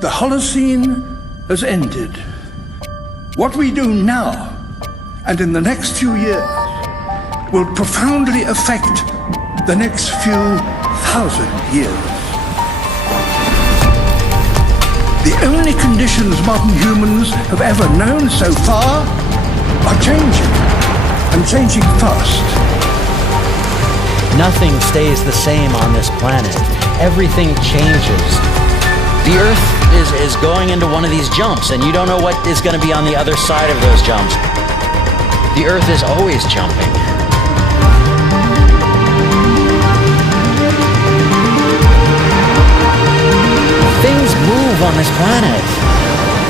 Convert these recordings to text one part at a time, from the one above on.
The Holocene has ended. What we do now and in the next few years will profoundly affect the next few thousand years. The only conditions modern humans have ever known so far are changing, and changing fast. Nothing stays the same on this planet. Everything changes. The Earth is going into one of these jumps, and you don't know what is going to be on the other side of those jumps. The Earth is always jumping. Things move on this planet.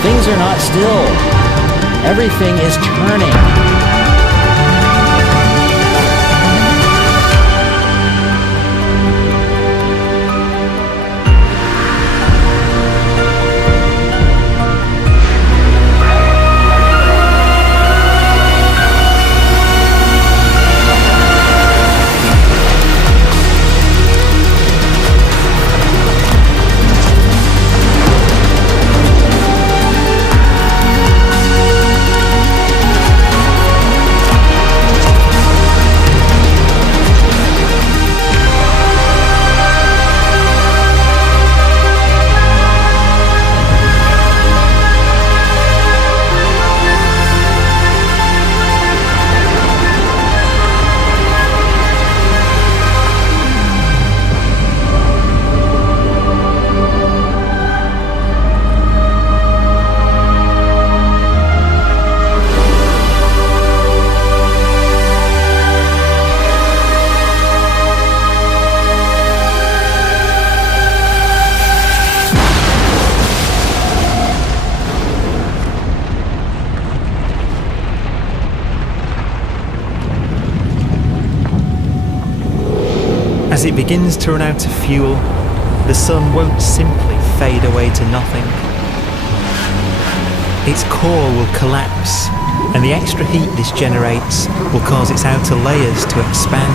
Things are not still. Everything is turning. As it begins to run out of fuel, the sun won't simply fade away to nothing. Its core will collapse, and the extra heat this generates will cause its outer layers to expand.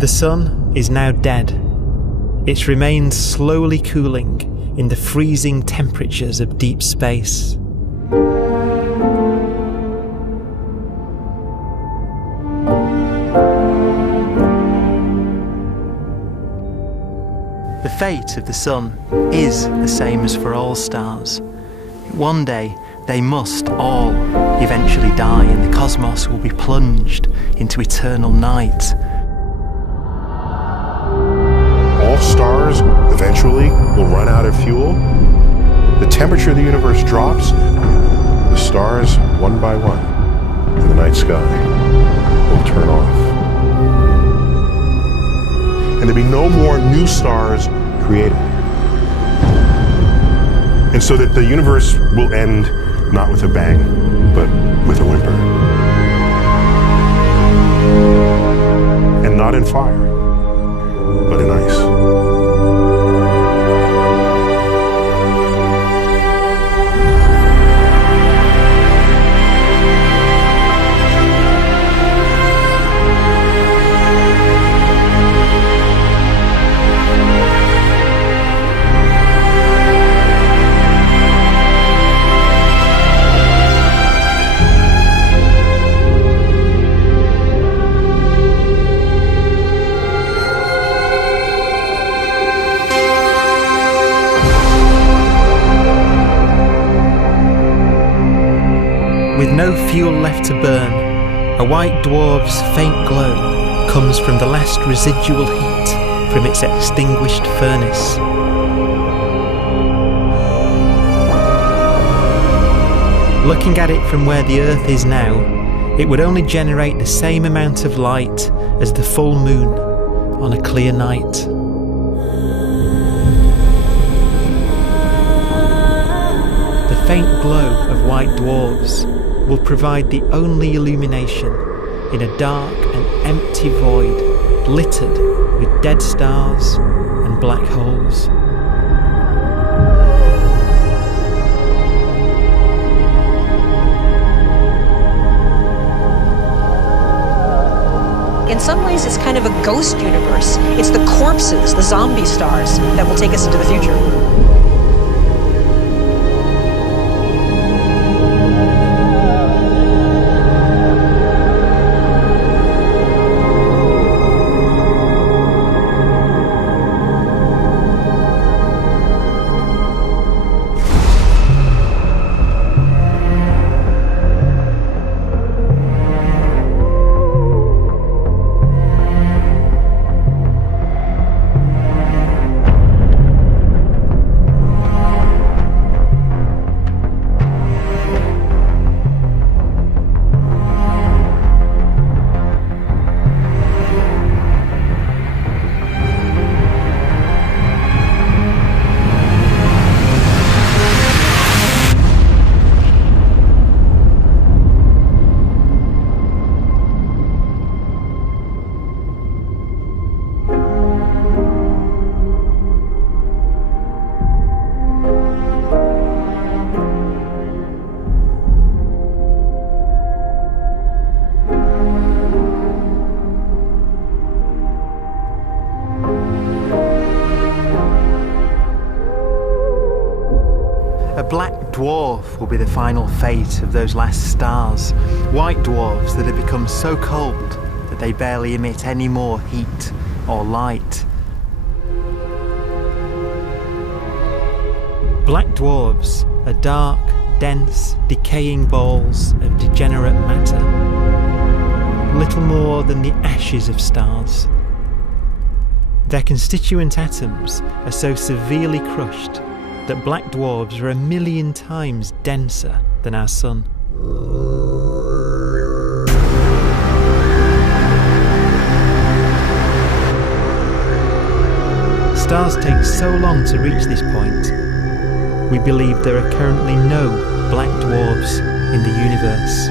The sun is now dead. Its remains slowly cooling in the freezing temperatures of deep space. The fate of the sun is the same as for all stars. One day, they must all eventually die, and the cosmos will be plunged into eternal night. All stars eventually will run out of fuel. The temperature of the universe drops. The stars, one by one, in the night sky, will turn off. And there'll be no more new stars created. And so that the universe will end not with a bang, but with a whimper. And not in fire, but in ice. With no fuel left to burn, a white dwarf's faint glow comes from the last residual heat from its extinguished furnace. Looking at it from where the Earth is now, it would only generate the same amount of light as the full moon on a clear night. The faint glow of white dwarfs will provide the only illumination in a dark and empty void littered with dead stars and black holes. ways, it's kind of a ghost universe. It's the corpses, the zombie stars, that will take us into the future. A black dwarf will be the final fate of those last stars. White dwarfs that have become so cold that they barely emit any more heat or light. Black dwarfs are dark, dense, decaying balls of degenerate matter, little more than the ashes of stars. Their constituent atoms are so severely crushed that black dwarfs are 1,000,000 times denser than our sun. Stars take so long to reach this point, we believe there are currently no black dwarfs in the universe.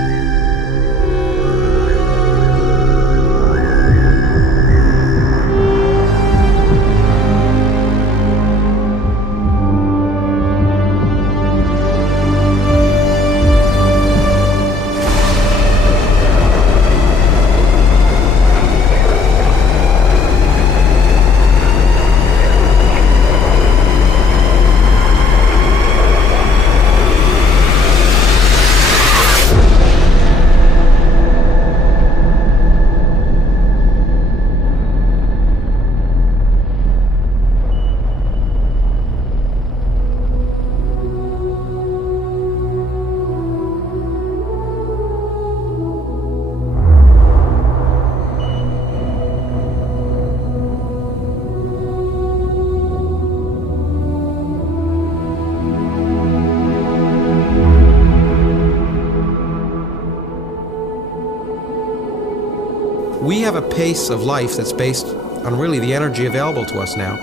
We have a pace of life that's based on really the energy available to us now.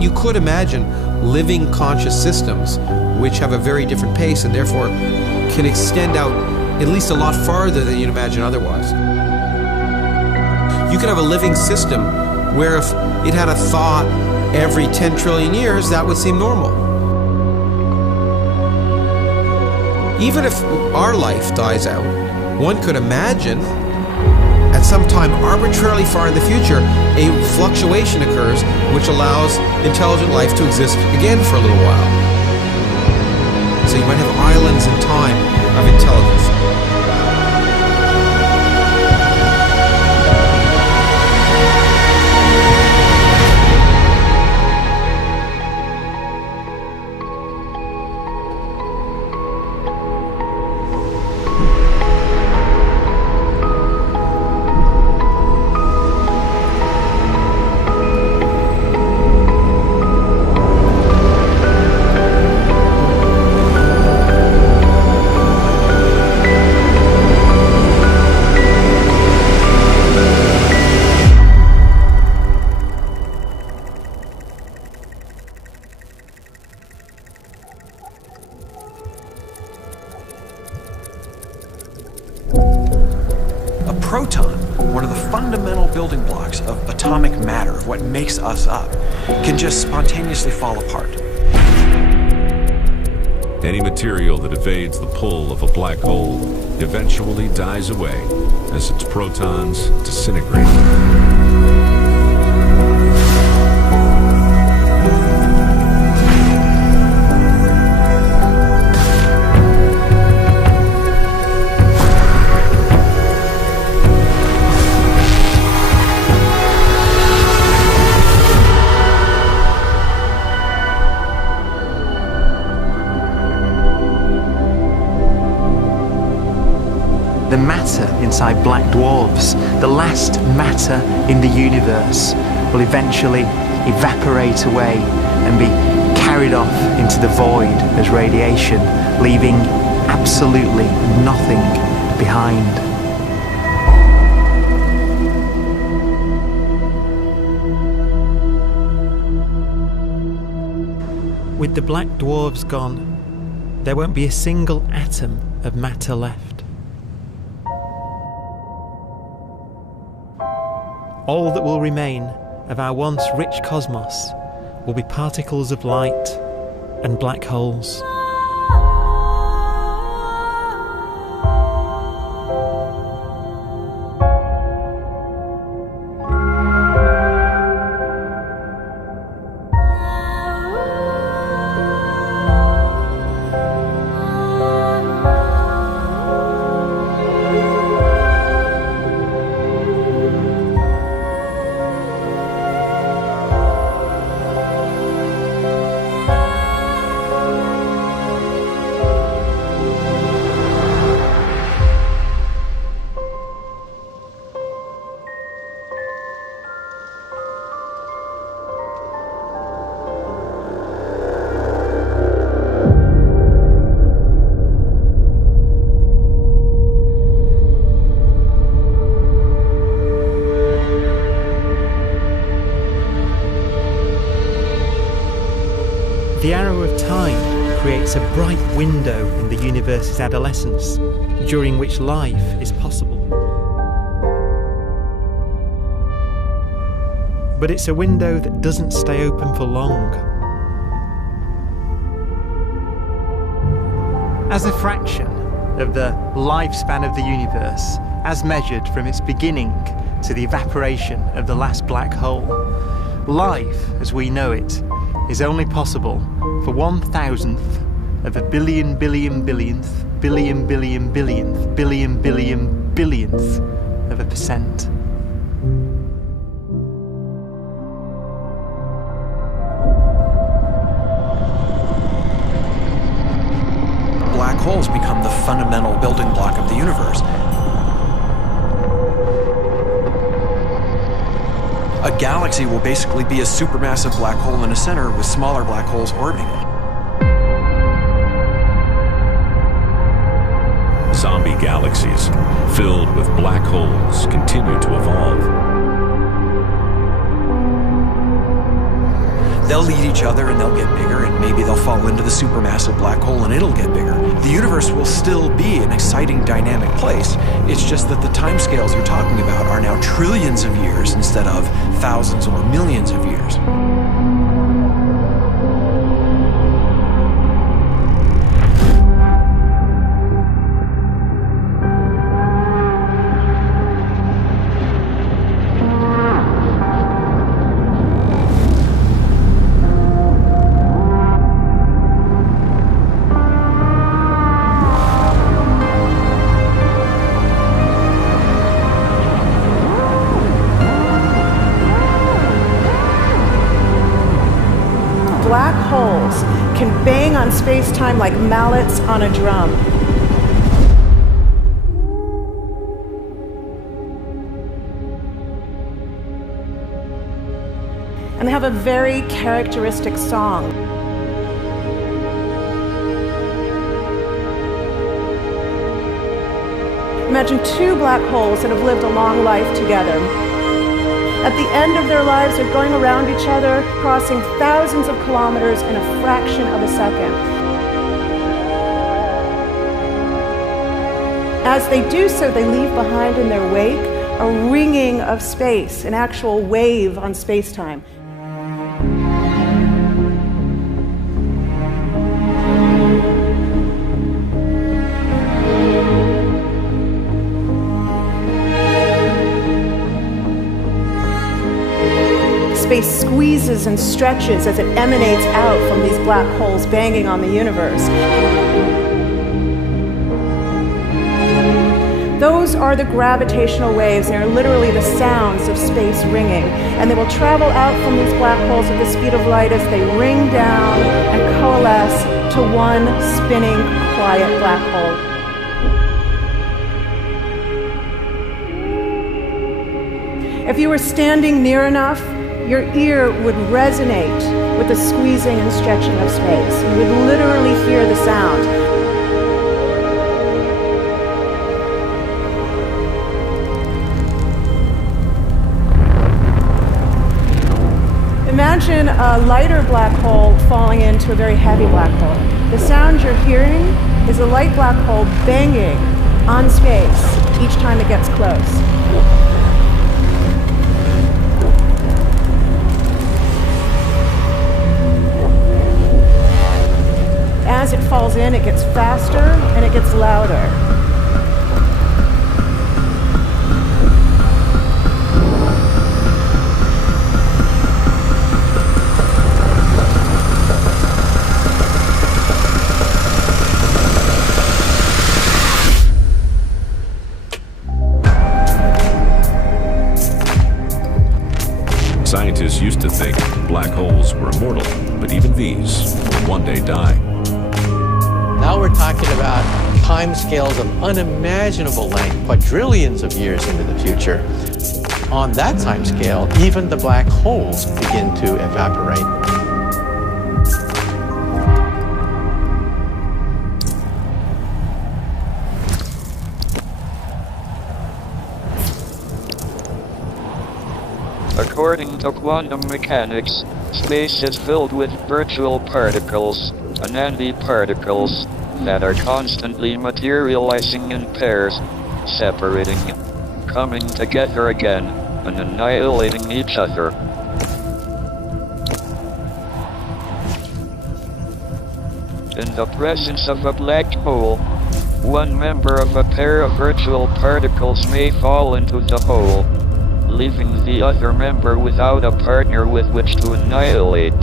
You could imagine living conscious systems which have a very different pace and therefore can extend out at least a lot farther than you'd imagine otherwise. You could have a living system where if it had a thought every 10 trillion years, that would seem normal. Even if our life dies out, one could imagine at some time arbitrarily far in the future, a fluctuation occurs which allows intelligent life to exist again for a little while. So you might have islands in time of intelligence. Proton, one of the fundamental building blocks of atomic matter, of what makes us up, can just spontaneously fall apart. Any material that evades the pull of a black hole eventually dies away as its protons disintegrate. The matter inside black dwarfs, the last matter in the universe, will eventually evaporate away and be carried off into the void as radiation, leaving absolutely nothing behind. With the black dwarfs gone, there won't be a single atom of matter left. All that will remain of our once rich cosmos will be particles of light and black holes. The arrow of time creates a bright window in the universe's adolescence, during which life is possible. But it's a window that doesn't stay open for long. As a fraction of the lifespan of the universe, as measured from its beginning to the evaporation of the last black hole, life, as we know it, is only possible for 1,000th of a billion billionth of a percent. Black holes become the fundamental building block of the universe. A galaxy will basically be a supermassive black hole in a center with smaller black holes orbiting it. Zombie galaxies filled with black holes continue to evolve. They'll eat each other and they'll get bigger, and maybe they'll fall into the supermassive black hole and it'll get bigger. The universe will still be an exciting, dynamic place. It's just that the timescales you're talking about are now trillions of years instead of thousands or millions of years. Black holes can bang on space-time like mallets on a drum. And they have a very characteristic song. Imagine two black holes that have lived a long life together. At the end of their lives, they're going around each other, crossing thousands of kilometers in a fraction of a second. As they do so, they leave behind in their wake a ringing of space, an actual wave on space-time. squeezes and stretches as it emanates out from these black holes banging on the universe. Those are the gravitational waves. They are literally the sounds of space ringing. And they will travel out from these black holes at the speed of light as they ring down and coalesce to one spinning, quiet black hole. If you were standing near enough, your ear would resonate with the squeezing and stretching of space. You would literally hear the sound. Imagine a lighter black hole falling into a very heavy black hole. The sound you're hearing is a light black hole banging on space each time it gets close. As it falls in, it gets faster and it gets louder. Scientists used to think black holes were immortal, but even these will one day die. Now we're talking about timescales of unimaginable length, quadrillions of years into the future. On that timescale, even the black holes begin to evaporate. According to quantum mechanics, space is filled with virtual particles, antiparticles, that are constantly materializing in pairs, separating, coming together again, and annihilating each other. In the presence of a black hole, one member of a pair of virtual particles may fall into the hole, leaving the other member without a partner with which to annihilate.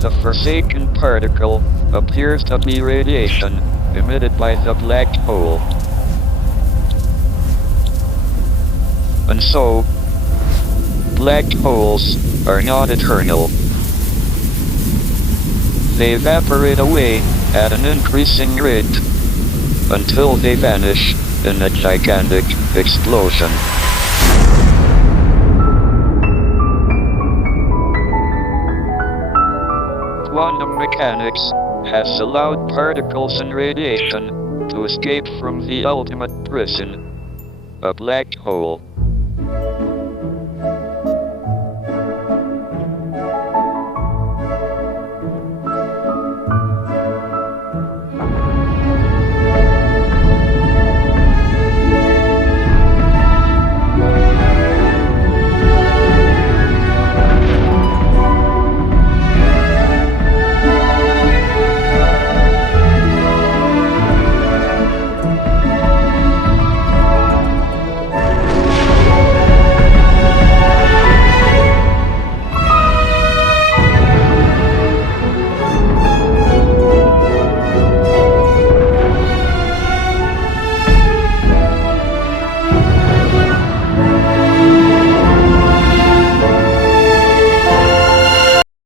The forsaken particle appears to be radiation emitted by the black hole. And so, black holes are not eternal. They evaporate away at an increasing rate until they vanish in a gigantic explosion. Quantum mechanics has allowed particles and radiation to escape from the ultimate prison, a black hole.